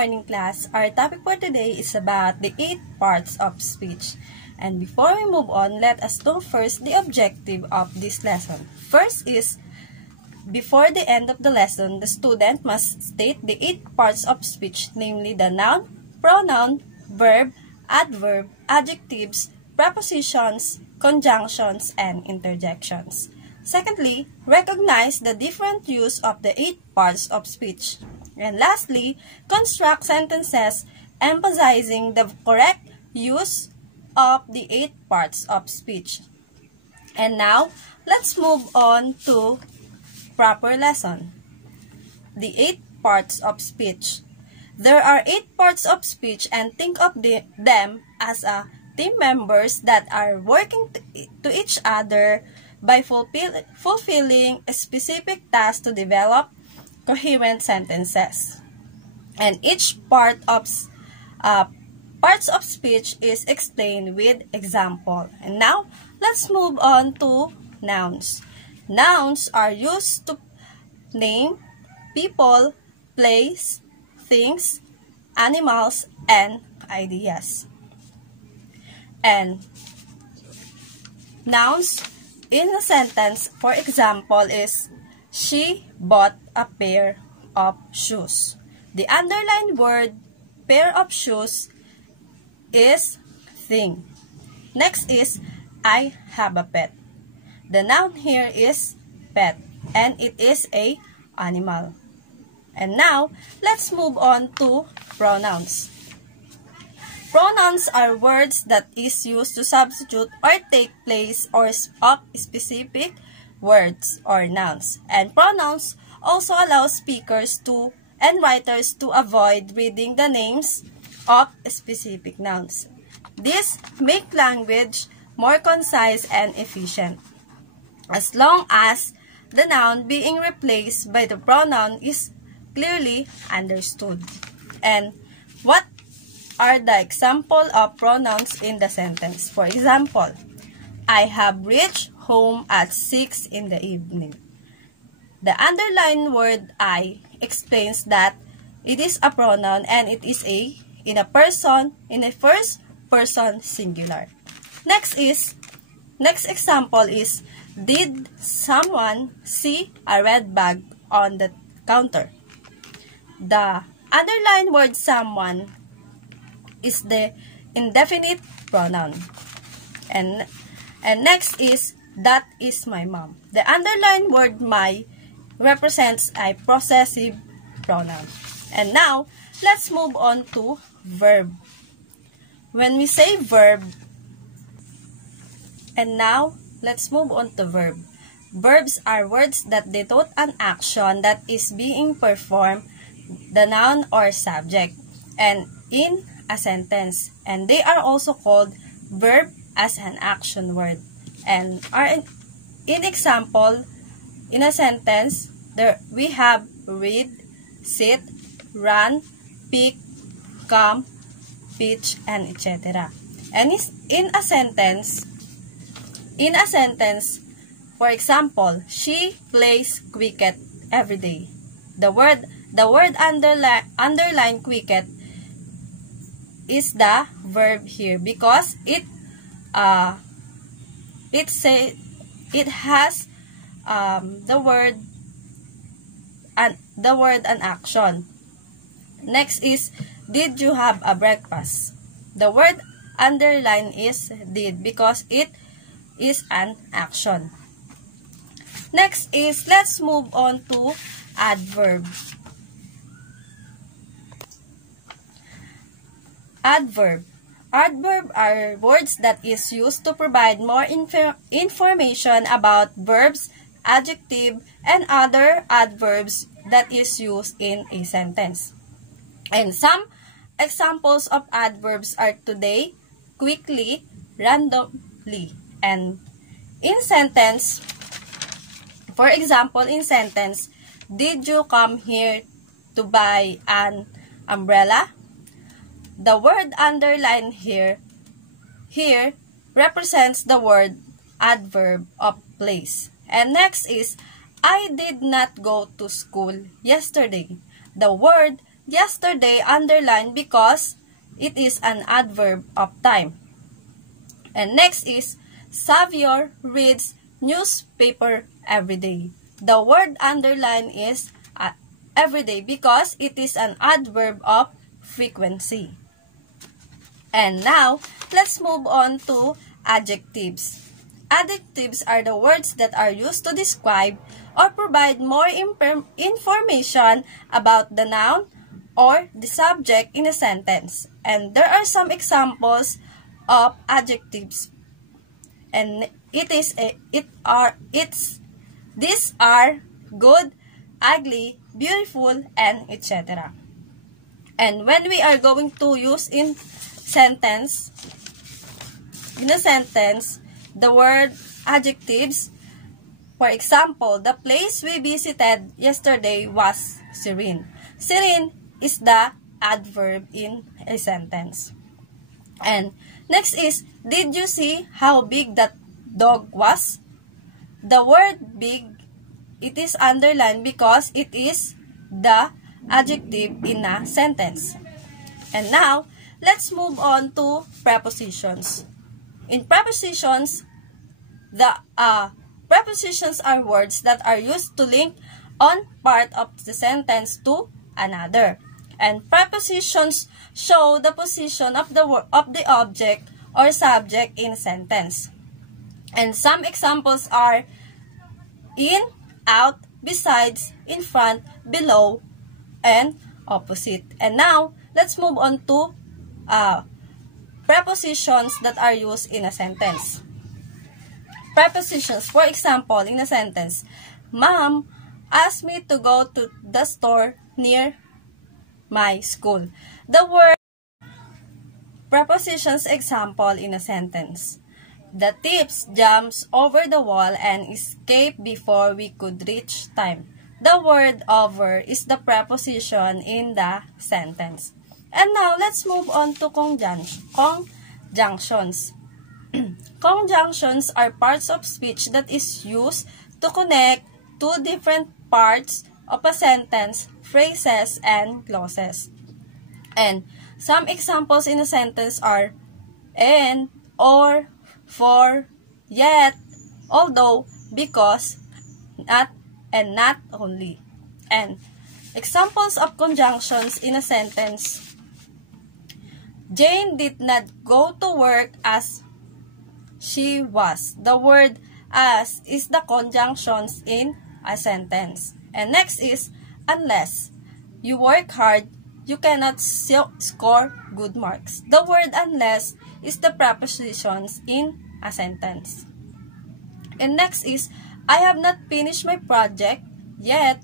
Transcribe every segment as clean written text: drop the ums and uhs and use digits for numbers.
morning, class. Our topic for today is about the 8 parts of speech. And before we move on, let us know first the objective of this lesson. First is, before the end of the lesson, the student must state the 8 parts of speech, namely the noun, pronoun, verb, adverb, adjectives, prepositions, conjunctions, and interjections. Secondly, recognize the different use of the 8 parts of speech. And lastly, construct sentences emphasizing the correct use of the 8 parts of speech. And now, let's move on to proper lesson. The 8 parts of speech. There are 8 parts of speech, and think of them as team members that are working to each other by fulfilling a specific task to develop coherent sentences. And each parts of speech is explained with example. And now, let's move on to nouns. Nouns are used to name people, place, things, animals, and ideas. And nouns in a sentence, for example, is she bought a pair of shoes. The underlined word pair of shoes is thing. Next is I have a pet. The noun here is pet, and it is a animal. And now, let's move on to pronouns. Pronouns are words that is used to substitute or take place of specific words or nouns. And pronouns also allow speakers and writers to avoid reading the names of specific nouns. This makes language more concise and efficient, as long as the noun being replaced by the pronoun is clearly understood. And what are the example of pronouns in the sentence? For example, I have reached home at 6 in the evening. The underlined word I explains that it is a pronoun and it is in a first person singular. Next example is, did someone see a red bag on the counter? The underlined word someone is the indefinite pronoun. And next is, that is my mom. The underlined word my represents a possessive pronoun. And now, let's move on to verb. When we say verb, and now, let's move on to verb. Verbs are words that denote an action that is being performed, the noun or subject, and in a sentence. And they are also called verb as an action word. And are in example, in a sentence, we have read, sit, run, pick, come, pitch, and etc. And in a sentence, for example, she plays cricket every day. The word underline cricket is the verb here because it has the word and action. Next is, did you have a breakfast? The word underline is did because it is an action. Next is, let's move on to adverb. Adverb are words that is used to provide more information about verbs, adjective, and other adverbs that is used in a sentence. And some examples of adverbs are today, quickly, randomly. And in sentence, for example, in sentence, did you come here to buy an umbrella? The word underlined here represents the word adverb of place. And next is, I did not go to school yesterday. The word yesterday underlined because it is an adverb of time. And next is, Xavier reads newspaper every day. The word underline is every day because it is an adverb of frequency. And now, let's move on to adjectives. Adjectives are the words that are used to describe or provide more information about the noun or the subject in a sentence. And there are some examples of adjectives. And these are good, ugly, beautiful, and etc. And when we are going to use in a sentence, the word adjectives, for example, the place we visited yesterday was serene. Serene is the adverb in a sentence. And next is, did you see how big that dog was? The word big, it is underlined because it is the adjective in a sentence. And now, let's move on to prepositions. In prepositions, the prepositions are words that are used to link one part of the sentence to another. And prepositions show the position of the object or subject in a sentence. And some examples are in, out, besides, in front, below, and opposite. And now, let's move on to prepositions that are used in a sentence. Prepositions, for example, in a sentence, Mom asked me to go to the store near my school. The word prepositions example in a sentence. The thieves jumps over the wall and escaped before we could reach time. The word over is the preposition in the sentence. And now, let's move on to conjunctions. Conjunctions are parts of speech that is used to connect two different parts of a sentence, phrases, and clauses. And some examples in a sentence are and, or, for, yet, although, because, not, and not only. And examples of conjunctions in a sentence: Jane did not go to work as she was. The word as is the conjunctions in a sentence. And next is unless you work hard, you cannot score good marks. The word unless is the prepositions in a sentence. And next is, I have not finished my project yet.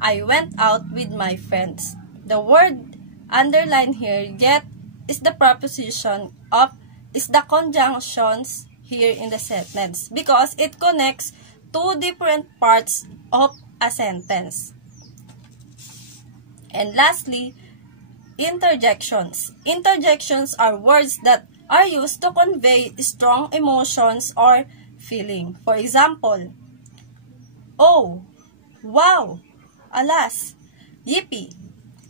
I went out with my friends. The word underlined here, yet, is the preposition of, is the conjunctions here in the sentence because it connects two different parts of a sentence. And lastly, interjections. Interjections are words that are used to convey strong emotions or feeling. For example, oh, wow, alas, yippee.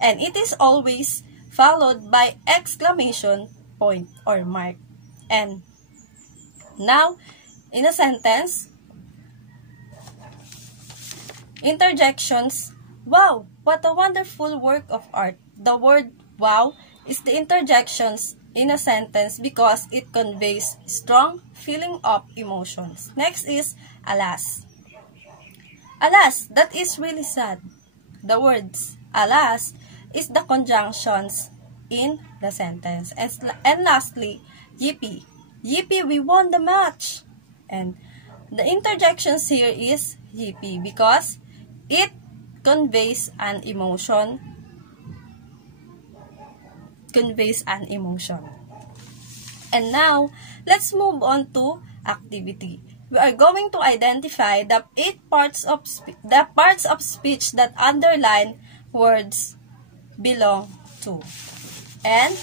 And it is always followed by exclamation point or mark. And now, in a sentence, interjections. Wow, what a wonderful work of art. The word wow is the interjections in a sentence because it conveys strong feeling of emotions. Next is alas. Alas, that is really sad. The words alas is the conjunctions in the sentence. And lastly, yippee. Yippee, we won the match. And the interjections here is yippee because it conveys an emotion. And now, let's move on to activity. We are going to identify the parts of speech that underline words belong to. And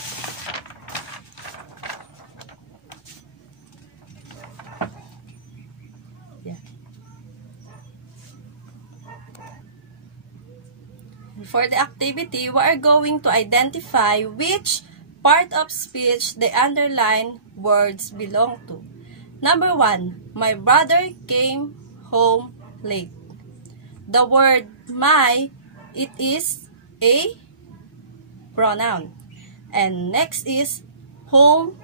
for the activity, we are going to identify which part of speech the underlined words belong to. Number 1, my brother came home late. The word my, it is a pronoun. And next is home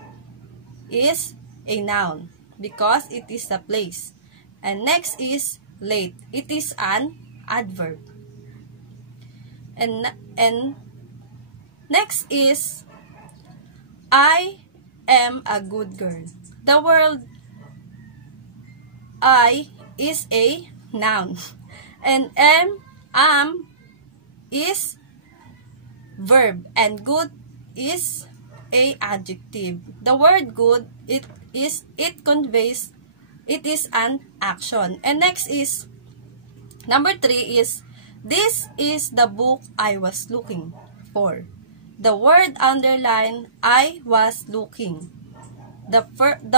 is a noun because it is a place. And next is late. It is an adverb. And next is I am a good girl. The word I is a noun. And am is verb. And good is a adjective. The word good, it is an action. And next is number 3 is this is the book I was looking for. The word underline I was looking. The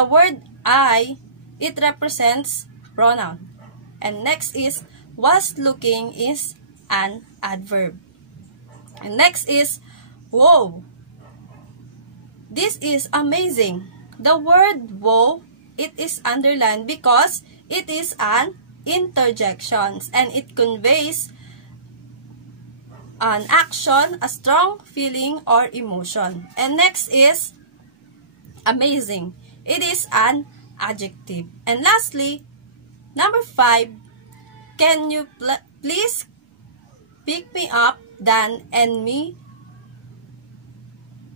word I, it represents pronoun. And next is was looking is an adverb. And next is whoa. This is amazing. The word wow, it is underlined because it is an interjection and it conveys an action, a strong feeling or emotion. And next is amazing. It is an adjective. And lastly, number 5, can you please pick me up, Dan and me,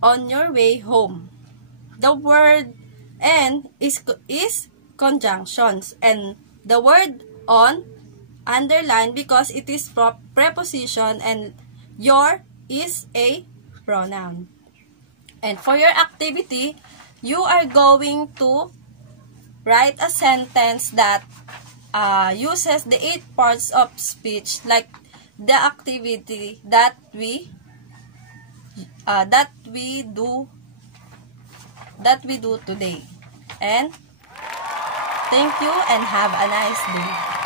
on your way home? The word and is conjunctions, and the word on underlined because it is preposition, and your is a pronoun. And for your activity, you are going to write a sentence that uses the 8 parts of speech, like the activity that we do today. And thank you and have a nice day.